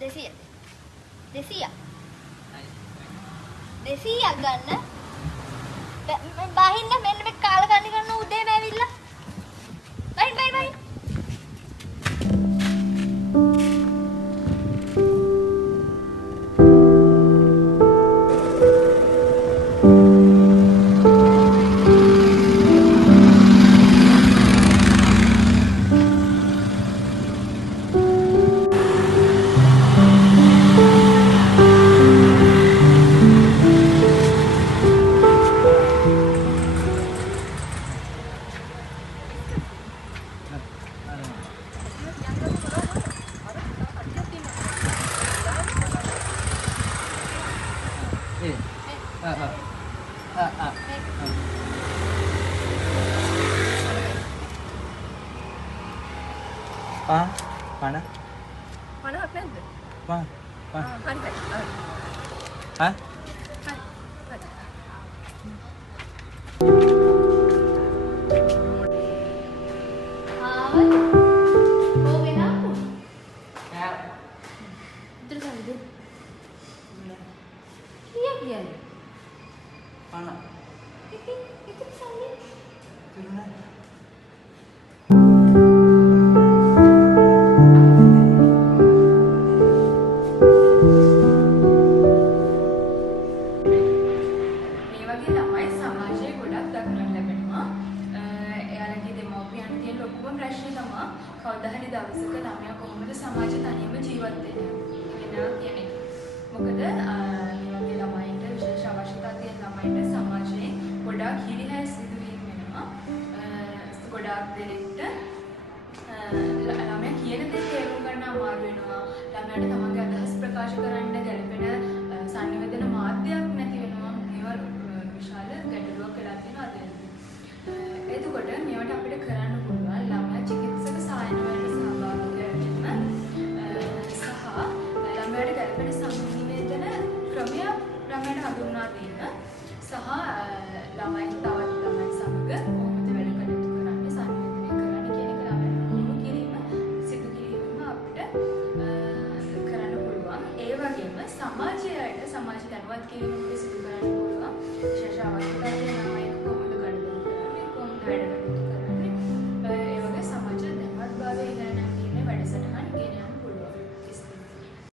200. 200. 200ක් ගන්න. බහින්න මෙන්න මේ කාලකන්ණි කරන උදේම ඇවිල්ලා. බයි. Mana? Mana apa yang tu? Hah? Mana? Itu sana. කවදා හරි දවසක ළමයා කොහොමද සමාජ තනියම ජීවත් වෙනවා කියන එක. මොකද මේ වගේ ළමයින්ට විශේෂ අවශ්‍යතා තියෙන ළමයින්ට සමාජයේ ගොඩාක් හිරිහැර සිදුවීම් වෙනවා. ගොඩාක් දෙනෙක්ට ළමයා කියන දේ තේරුම් ගන්න අමාරු වෙනවා. ළමයාට තමන්ගේ අදහස් ප්‍රකාශ කරන්න ගැළපෙන සංනිවේදන මාධ්‍යයක් නැති වෙනවා. මේවා විශාල ගැටලුවක් වෙලා තියෙනවා අද. එතකොට මේවට අපිට කරන්න පුළුවන් ළමයා චිකිත්සක සායන වලට සහභාගී වෙන්න සහ ළමයාට ගැළපෙන සංනිවේදන ක්‍රමයක් ළමයාට හඳුන්වා දෙන්න සහ ළමයි තවත් ළමයි සමග කොහොමද වැඩ කටයුතු කරන්නේ සංනිවේදනය කරන්නේ කියන එක ළමයාට පුහුණු කිරීම සිදු කිරීම අපිට කරන්න පුළුවන්. ඒ වගේම සමාජයට සමාජ දැනුවත් කිරීම සිදු